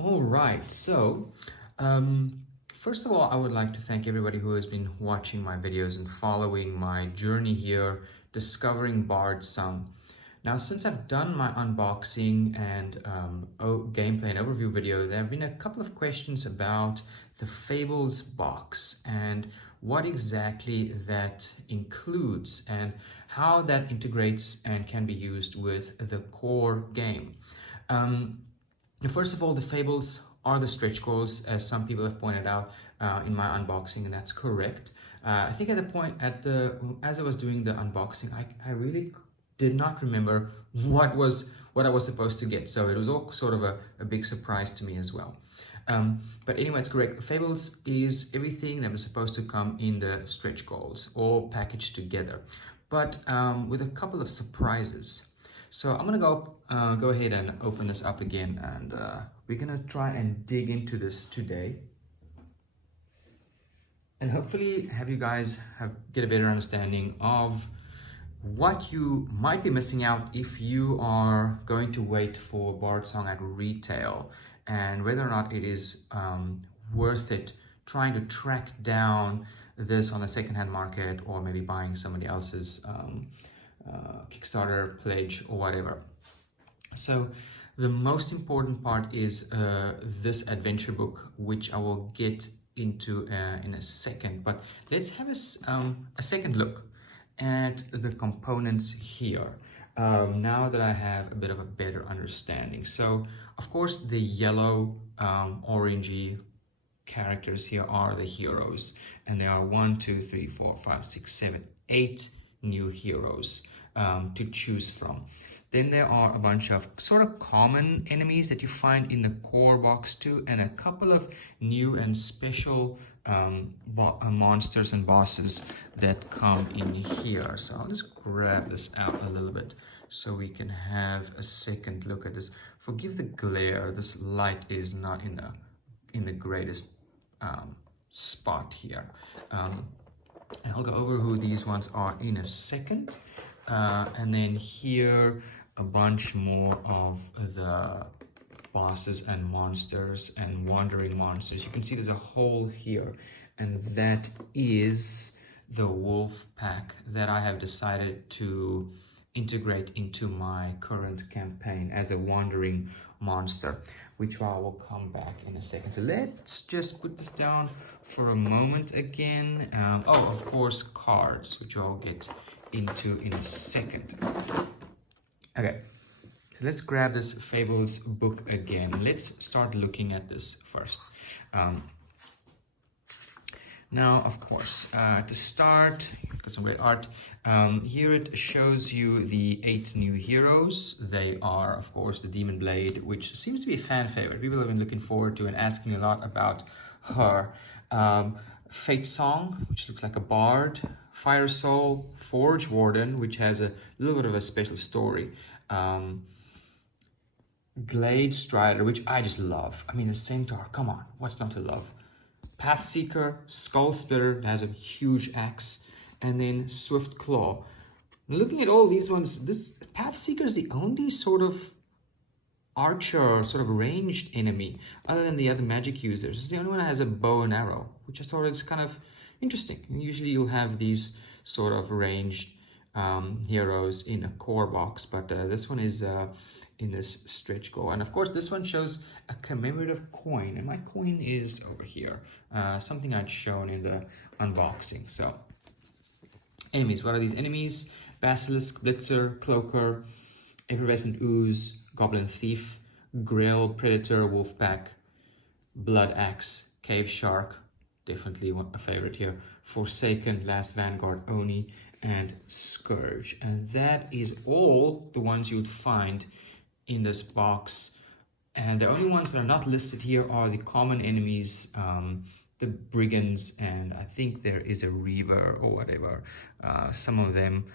All right, first of all, I would like to thank everybody who has been watching my videos and following my journey here, discovering Bardsung. Now, since I've done my unboxing and gameplay and overview video, there have been a couple of questions about the Fables box and what exactly that includes and how that integrates and can be used with the core game. First of all, the Fables are the stretch goals, as some people have pointed out in my unboxing, and that's correct. I think as I was doing the unboxing, I really did not remember what I was supposed to get, so it was all sort of a big surprise to me as well. But anyway, it's correct. Fables is everything that was supposed to come in the stretch goals, all packaged together, but with a couple of surprises. So I'm gonna go ahead and open this up again, and we're gonna try and dig into this today, and hopefully have you guys get a better understanding of what you might be missing out if you are going to wait for Bardsung at retail, and whether or not it is worth it trying to track down this on the secondhand market, or maybe buying somebody else's Kickstarter pledge or whatever. So the most important part is this adventure book, which I will get into in a second, but let's have a second look at the components here now that I have a bit of a better understanding. So of course the yellow orangey characters here are the heroes, and there are 1, 2, 3, 4, 5, 6, 7, 8 new heroes to choose from. Then there are a bunch of sort of common enemies that you find in the core box too, and a couple of new and special monsters and bosses that come in here. So I'll just grab this out a little bit so we can have a second look at this. Forgive the glare, this light is not in the greatest spot here. And I'll go over who these ones are in a second. And then here a bunch more of the bosses and monsters and wandering monsters. You can see there's a hole here, and that is the wolf pack that I have decided to integrate into my current campaign as a wandering monster, which I will come back in a second. So let's just put this down for a moment again. Oh, of course, cards, which I'll get into in a second. Okay, so let's grab this Fables book again. Let's start looking at this first. Now, of course, to start, got some great art. Here it shows you the 8 new heroes. They are, of course, the Demon Blade, which seems to be a fan favorite. People have been looking forward to and asking a lot about her. Fate Song, which looks like a bard. Fire Soul, Forge Warden, which has a little bit of a special story. Glade Strider, which I just love. I mean, the Centaur, come on, what's not to love? Pathseeker, Skull Spitter, has a huge axe, and then Swift Claw. Looking at all these ones, this Pathseeker is the only sort of archer, sort of ranged enemy, other than the other magic users. It's the only one that has a bow and arrow, which I thought is kind of interesting. Usually you'll have these sort of ranged heroes in a core box, but this one is in this stretch goal. And of course this one shows a commemorative coin, and my coin is over here, something I'd shown in the unboxing. So enemies, what are these enemies? Basilisk, Blitzer, Cloaker, Effervescent Ooze, Goblin Thief, Grail, Predator, Wolfpack, Blood Axe, Cave Shark, definitely a favorite here, Forsaken, Last Vanguard, Oni, and Scourge. And that is all the ones you would find in this box, and the only ones that are not listed here are the common enemies, the brigands, and I think there is a reaver or whatever, some of them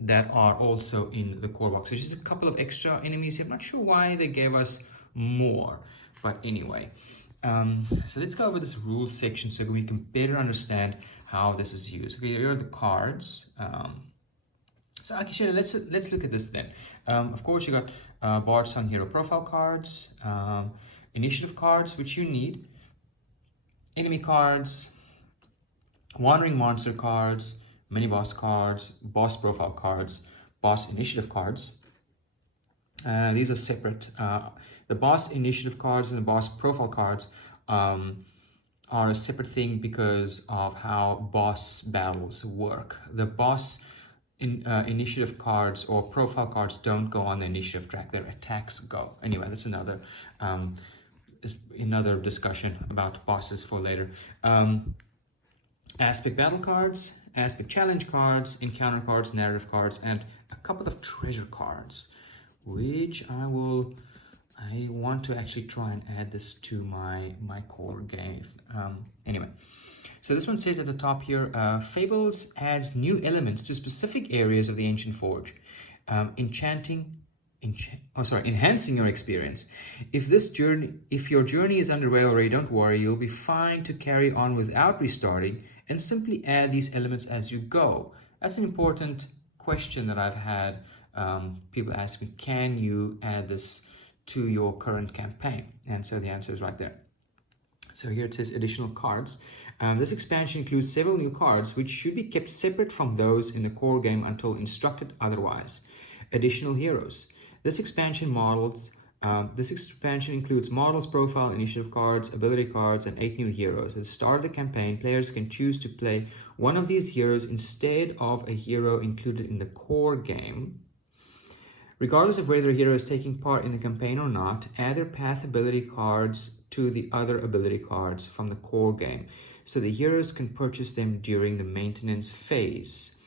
that are also in the core box. There's just a couple of extra enemies here. I'm not sure why they gave us more, but anyway, so let's go over this rules section so we can better understand how this is used. Okay, here are the cards. So actually, let's look at this then. Of course, you got Bardsung hero profile cards, initiative cards, which you need, enemy cards, wandering monster cards, mini boss cards, boss profile cards, boss initiative cards. These are separate. The boss initiative cards and the boss profile cards are a separate thing because of how boss battles work. The boss initiative cards or profile cards don't go on the initiative track, their attacks go. Anyway, that's another discussion about bosses for later. Aspect battle cards, aspect challenge cards, encounter cards, narrative cards, and a couple of treasure cards, which I want to actually try and add this to my core game. Anyway, so this one says at the top here, Fables adds new elements to specific areas of the Ancient Forge, enhancing your experience. If your journey is underway already, don't worry, you'll be fine to carry on without restarting and simply add these elements as you go. That's an important question that I've had people ask me, can you add this to your current campaign? And so the answer is right there. So here it says additional cards. This expansion includes several new cards which should be kept separate from those in the core game until instructed otherwise. Additional heroes. This expansion includes models, profile, initiative cards, ability cards, and 8 new heroes. At the start of the campaign, players can choose to play one of these heroes instead of a hero included in the core game. Regardless of whether a hero is taking part in the campaign or not, add their path ability cards to the other ability cards from the core game, so the heroes can purchase them during the maintenance phase.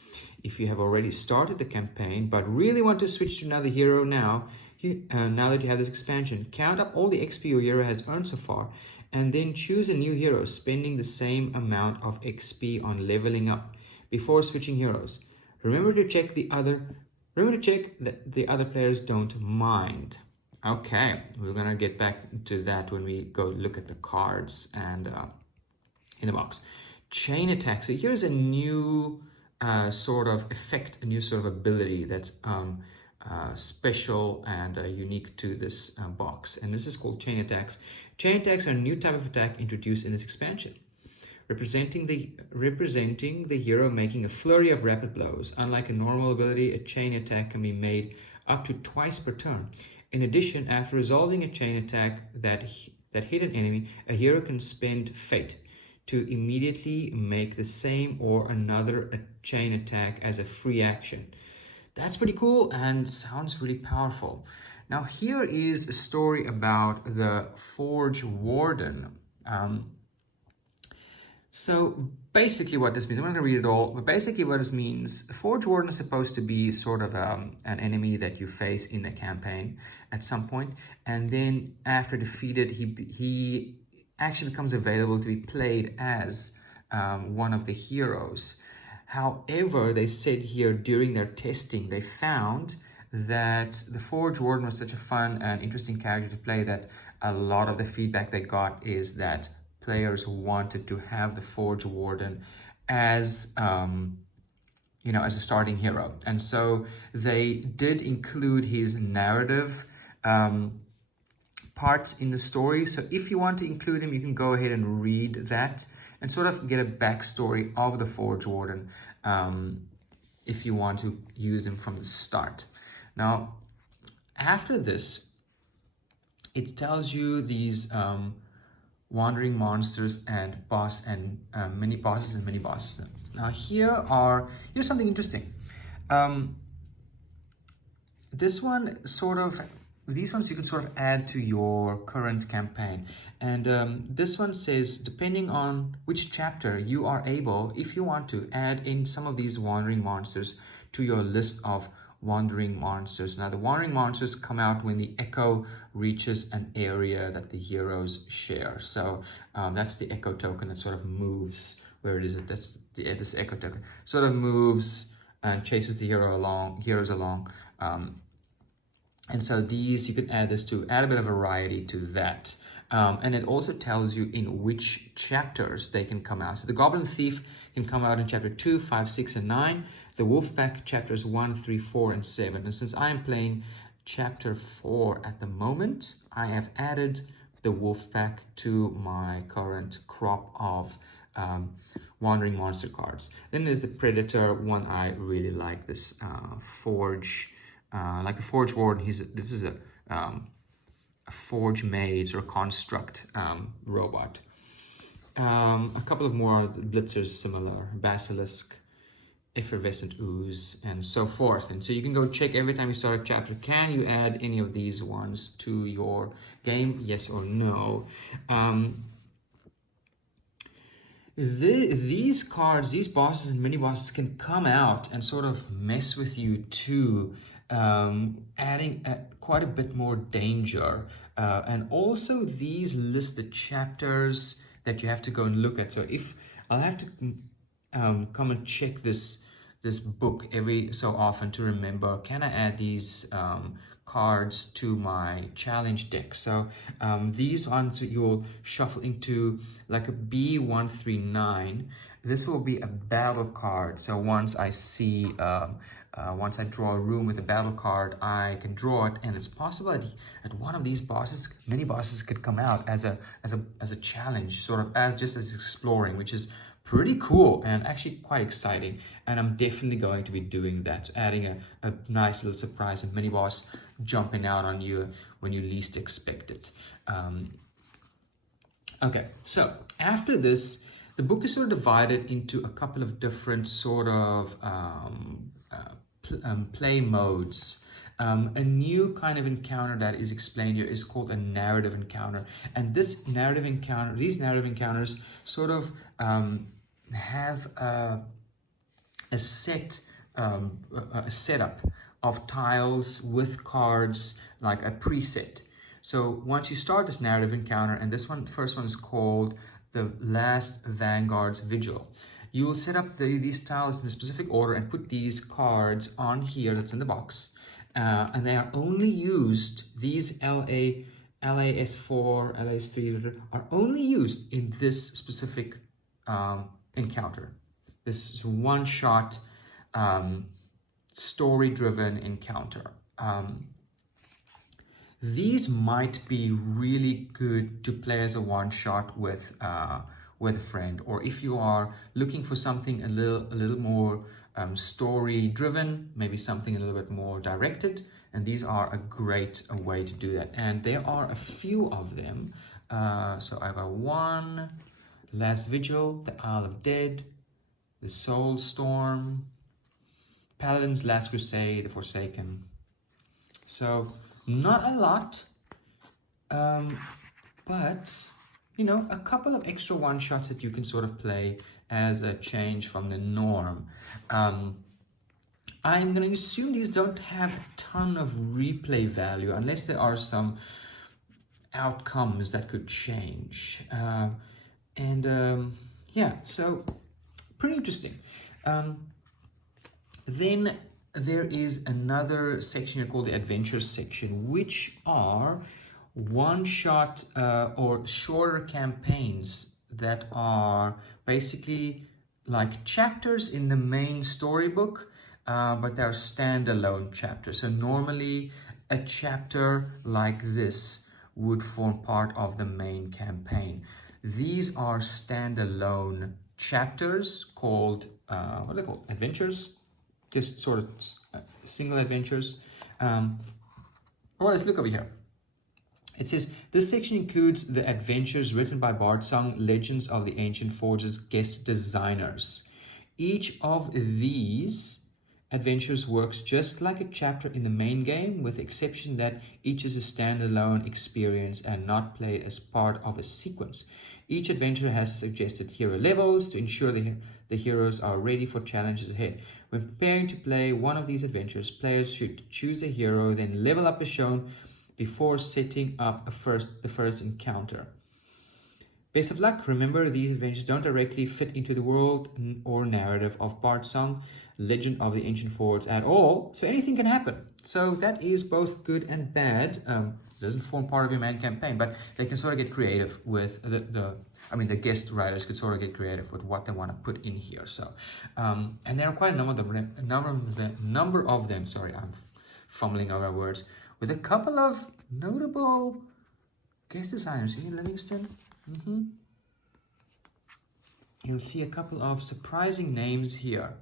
If you have already started the campaign but really want to switch to another hero now that you have this expansion, count up all the XP your hero has earned so far and then choose a new hero, spending the same amount of XP on leveling up before switching heroes. Remember to check that the other players don't mind. Okay, we're gonna get back to that when we go look at the cards and in the box. Chain attack. So here's a new sort of effect, a new sort of ability that's special and unique to this box, and this is called chain attacks. Chain attacks are a new type of attack introduced in this expansion, representing the hero making a flurry of rapid blows. Unlike a normal ability, a chain attack can be made up to twice per turn. In addition, after resolving a chain attack that hit an enemy, a hero can spend fate to immediately make the same or another chain attack as a free action. That's pretty cool and sounds really powerful. Now here is a story about the Forge Warden. So basically what this means, I'm not going to read it all, but basically what this means, Forge Warden is supposed to be sort of an enemy that you face in the campaign at some point, and then after defeated, he actually becomes available to be played as one of the heroes. However, they said here during their testing, they found that the Forge Warden was such a fun and interesting character to play that a lot of the feedback they got is that players wanted to have the Forge Warden as as a starting hero, and so they did include his narrative parts in the story. So if you want to include him, you can go ahead and read that and sort of get a backstory of the Forge Warden if you want to use him from the start. Now, after this, it tells you these wandering monsters and mini bosses and mini bosses. Now here's something interesting. These ones you can sort of add to your current campaign, and this one says depending on which chapter you are able, if you want to, add in some of these wandering monsters to your list of wandering monsters. Now the wandering monsters come out when the echo reaches an area that the heroes share. So that's the echo token that sort of moves. Where it is? That's this echo token sort of moves and chases the heroes along. And so these, you can add this to add a bit of variety to that. And it also tells you in which chapters they can come out. So the Goblin Thief can come out in chapter 2, 5, 6, and 9. The Wolfpack chapters 1, 3, 4, and 7. And since I am playing chapter 4 at the moment, I have added the Wolfpack to my current crop of Wandering Monster cards. Then there's the Predator one. I really like this Forge, like the Forge Warden. This is a Forge Mage or Construct robot. A couple of more Blitzers similar, Basilisk, Effervescent Ooze, and so forth. And so you can go check every time you start a chapter, can you add any of these ones to your game, yes or no. These cards, these bosses and mini bosses can come out and sort of mess with you too, adding quite a bit more danger. And also these list the chapters that you have to go and look at. So if I'll have to come and check this book every so often to remember, can I add these cards to my challenge deck? So these ones you'll shuffle into like a B139. This will be a battle card. So once I see, once I draw a room with a battle card, I can draw it, and it's possible that one of these bosses, many bosses, could come out as a challenge, sort of as exploring, which is pretty cool and actually quite exciting. And I'm definitely going to be doing that, adding a nice little surprise and mini boss jumping out on you when you least expect it. Okay, so after this, the book is sort of divided into a couple of different sort of play modes. A new kind of encounter that is explained here is called a narrative encounter. And this narrative encounter, these narrative encounters sort of have a setup of tiles with cards, like a preset. So once you start this narrative encounter, and this one, the first one is called the Last Vanguard's Vigil. You will set up these tiles in a specific order and put these cards on here that's in the box. And they are only used, these LAS4, LAS3 are only used in this specific encounter. This is one-shot, story-driven encounter. These might be really good to play as a one-shot with a friend, or if you are looking for something a little more story-driven, maybe something a little bit more directed, and these are a great way to do that. And there are a few of them. So I got one, Last Vigil, the Isle of Dead, the Soul Storm, Paladin's Last Crusade, the Forsaken. So not a lot, but you know, a couple of extra one-shots that you can sort of play as a change from the norm. I'm going to assume these don't have a ton of replay value unless there are some outcomes that could change. Yeah, so pretty interesting. Then there is another section here called the Adventures section, which are one-shot or shorter campaigns that are basically like chapters in the main storybook, but they're standalone chapters. So normally a chapter like this would form part of the main campaign. These are standalone chapters called, what are they called? Adventures? Just sort of single adventures. Well, let's look over here. It says, this section includes the adventures written by Bardsung, Legends of the Ancient Forge's guest designers. Each of these adventures works just like a chapter in the main game, with the exception that each is a standalone experience and not played as part of a sequence. Each adventure has suggested hero levels to ensure the heroes are ready for challenges ahead. When preparing to play one of these adventures, players should choose a hero, then level up as shown before setting up the first encounter. Best of luck. Remember, these adventures don't directly fit into the world or narrative of Bardsung, Legend of the Ancient Fords at all, so anything can happen. So that is both good and bad. It doesn't form part of your main campaign, but they can sort of get creative with the guest writers could sort of get creative with what they want to put in here. So, and there are quite a number of them. Sorry, I'm fumbling over words. With a couple of notable guest designers here, Livingston. You'll see a couple of surprising names here.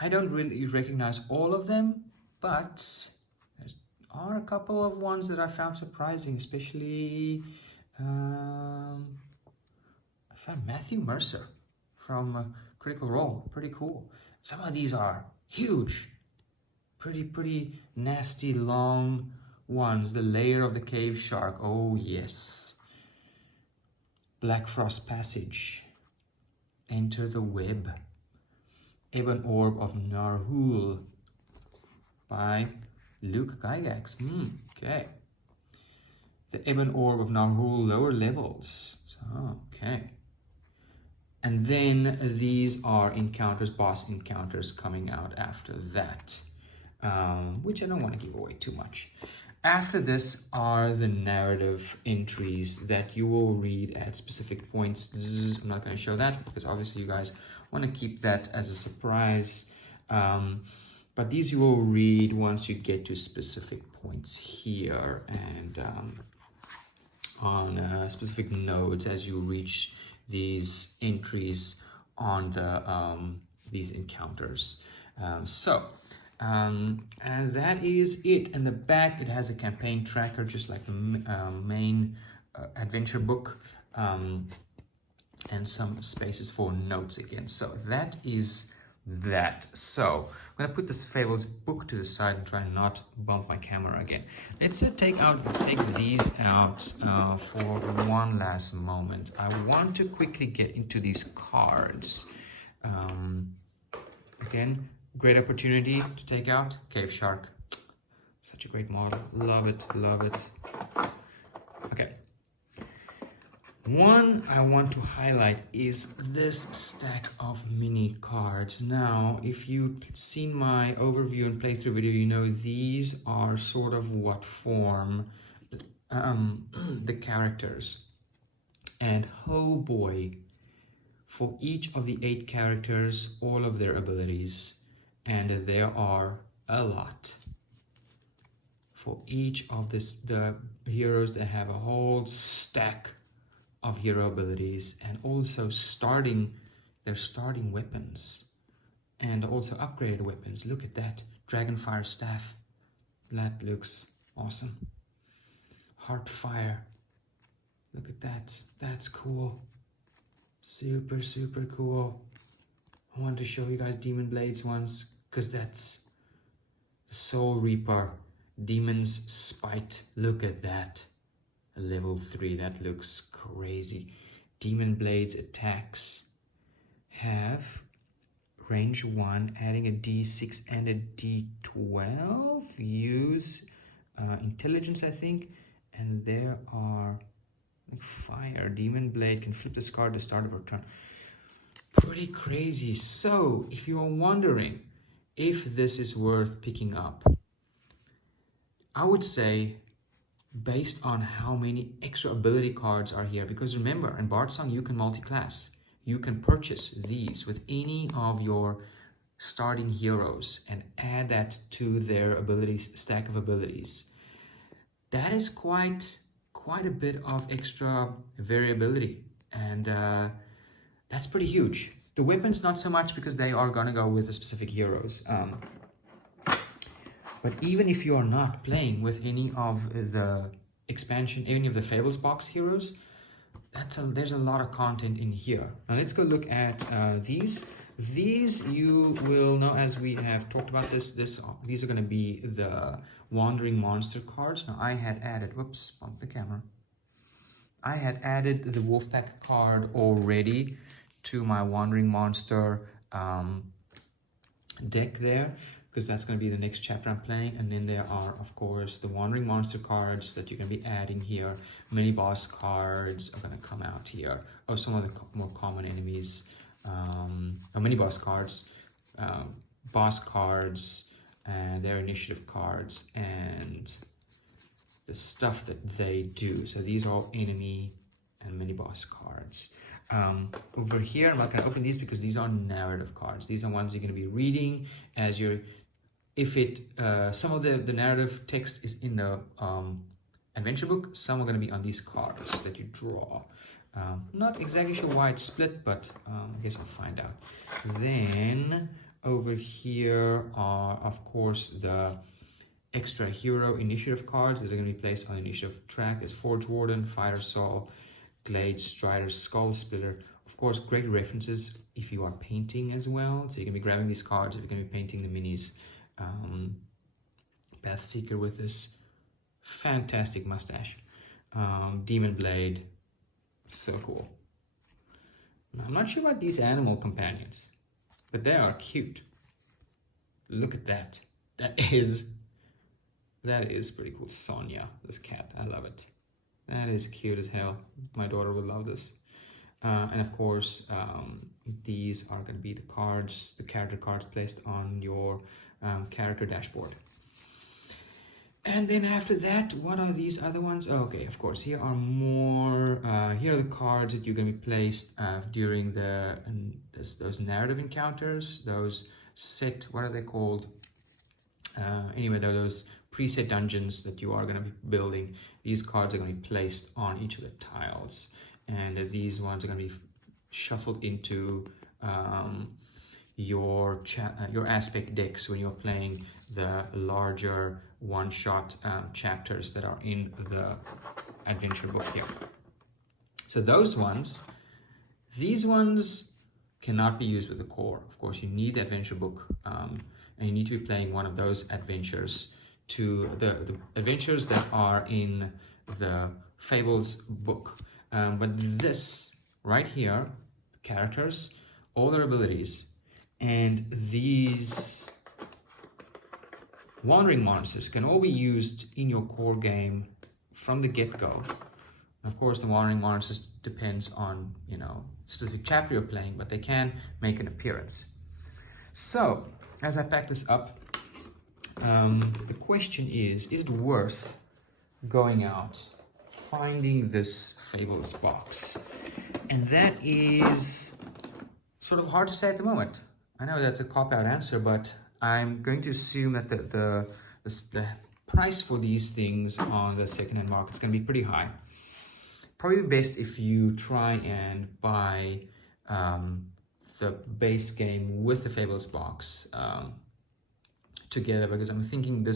I don't really recognize all of them, but there are a couple of ones that I found surprising, especially I found Matthew Mercer from Critical Role, pretty cool. Some of these are huge, pretty nasty long ones. The Lair of the Cave Shark, oh yes. Black Frost Passage, Enter the Web, Ebon Orb of Narhul by Luke Gygax. Okay. The Ebon Orb of Narhul lower levels. Okay. And then these are encounters, boss encounters coming out after that, which I don't want to give away too much. After this are the narrative entries that you will read at specific points. I'm not going to show that because obviously you guys want to keep that as a surprise. But these you will read once you get to specific points here and on specific nodes as you reach these entries on the these encounters. And that is it. In the back, it has a campaign tracker, just like the main adventure book, and some spaces for notes again. So that is that. So I'm going to put this Fables book to the side and try and not bump my camera again. Let's take these out for one last moment. I want to quickly get into these cards. Again, great opportunity to take out Cave Shark. Such a great model. Love it, love it. Okay. One I want to highlight is this stack of mini cards. Now, if you've seen my overview and playthrough video, you know these are sort of what form the characters. And oh boy, for each of the 8 characters, all of their abilities. And there are a lot. For each of the heroes, they have a whole stack of hero abilities, and also their starting weapons, and also upgraded weapons. Look at that Dragonfire Staff. That looks awesome. Heartfire. Look at that. That's cool. Super cool. I want to show you guys Demon Blades once, because that's Soul Reaper, Demon's Spite. Look at that. Level 3, that looks crazy. Demon Blades attacks have range 1, adding a d6 and a d12. Use intelligence, I think. And there are like fire. Demon Blade can flip this card at the start of a turn. Pretty crazy. So, if you are wondering if this is worth picking up, I would say based on how many extra ability cards are here, because remember, in Bardsung you can multi-class. You can purchase these with any of your starting heroes and add that to their abilities, stack of abilities. That is quite a bit of extra variability, and that's pretty huge. The weapons not so much, because they are gonna go with the specific heroes. But even if you are not playing with any of the expansion, any of the Fables box heroes, there's a lot of content in here. Now let's go look at these. These you will know, as we have talked about these are going to be the Wandering Monster cards. Now I had added, whoops, bump the camera. I had added the Wolfpack card already to my Wandering Monster deck there, because that's going to be the next chapter I'm playing. And then there are, of course, the Wandering Monster cards that you're going to be adding here. Mini boss cards are going to come out here. Oh, some of the more common enemies. Mini boss cards, boss cards, and their initiative cards, and the stuff that they do. So these are all enemy and mini boss cards. Over here, I'm not going to open these because these are narrative cards. These are ones you're going to be reading as you're, if it, some of the narrative text is in the adventure book, some are going to be on these cards that you draw. Not exactly sure why it's split, but I guess I'll find out. Then over here are, of course, the extra hero initiative cards that are going to be placed on the initiative track. There's Forge Warden, Fighter Soul, Glade Strider, Skull Splitter. Of course, great references if you are painting as well. So you can be grabbing these cards if you're going to be painting the minis. Path Seeker with this fantastic mustache. Demon Blade, so cool. I'm not sure about these animal companions, but they are cute. Look at that. That is pretty cool. Sonia, this cat, I love it. That is cute as hell. My daughter will love this. And of course, these are going to be the cards, the character cards placed on your character dashboard. And then after that, what are these other ones? Oh, okay, of course, here are more, here are the cards that you're going to be placed during those narrative encounters, those set, what are they called? Anyway, those preset dungeons that you are going to be building. These cards are going to be placed on each of the tiles, and these ones are going to be shuffled into your aspect decks when you're playing the larger one-shot chapters that are in the adventure book here. So these ones cannot be used with the core. Of course, you need the adventure book, and you need to be playing one of those adventures to the adventures that are in the Fables book. But this right here, characters, all their abilities, and these wandering monsters can all be used in your core game from the get-go. Of course, the wandering monsters depends on, specific chapter you're playing, but they can make an appearance. So, as I pack this up, the question is it worth going out, finding this Fables box? And that is sort of hard to say at the moment. I know that's a cop-out answer, but I'm going to assume that the price for these things on the secondhand market is going to be pretty high. Probably best if you try and buy the base game with the Fables box together, because I'm thinking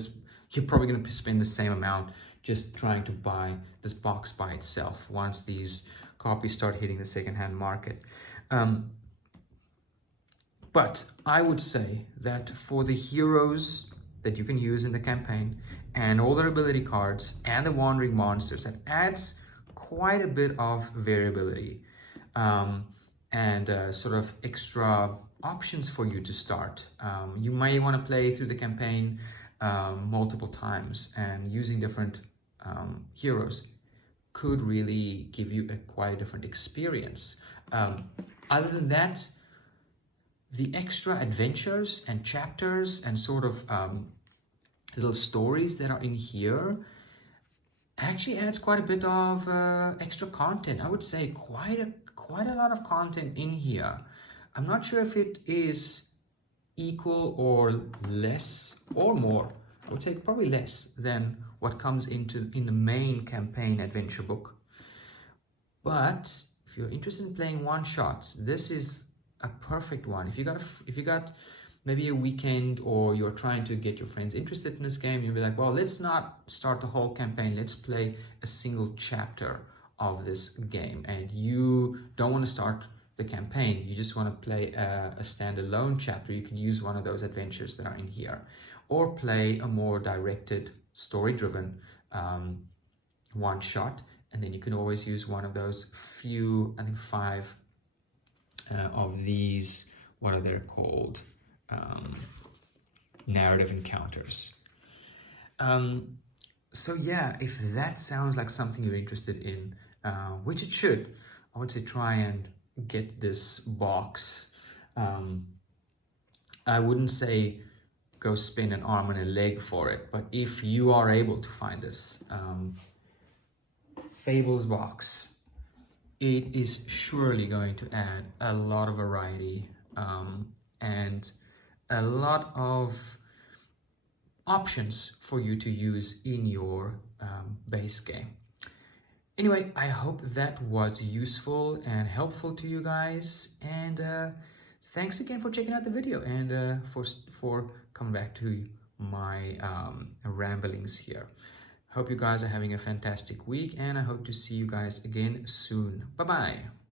you're probably going to spend the same amount just trying to buy this box by itself once these copies start hitting the secondhand market. But I would say that for the heroes that you can use in the campaign and all their ability cards and the wandering monsters, that adds quite a bit of variability and sort of extra options for you to start. You may want to play through the campaign multiple times, and using different heroes could really give you quite a different experience. Other than that, the extra adventures and chapters and sort of little stories that are in here actually adds quite a bit of extra content. I would say quite a lot of content in here. I'm not sure if it is equal or less or more. I would say probably less than what comes in the main campaign adventure book. But if you're interested in playing one-shots, this is a perfect one. If you got maybe a weekend, or you're trying to get your friends interested in this game, you'll be like, well, let's not start the whole campaign, let's play a single chapter of this game, and you don't want to start the campaign, you just want to play a standalone chapter, you can use one of those adventures that are in here, or play a more directed, story-driven one-shot, and then you can always use one of those few, I think 5 of these, what are they called? narrative encounters. So yeah, if that sounds like something you're interested in, which it should, I would say try and get this box. I wouldn't say go spend an arm and a leg for it, but if you are able to find this Fables box, it is surely going to add a lot of variety and a lot of options for you to use in your base game. Anyway, I hope that was useful and helpful to you guys, and thanks again for checking out the video and for coming back to my ramblings here. Hope you guys are having a fantastic week, and I hope to see you guys again soon. Bye-bye.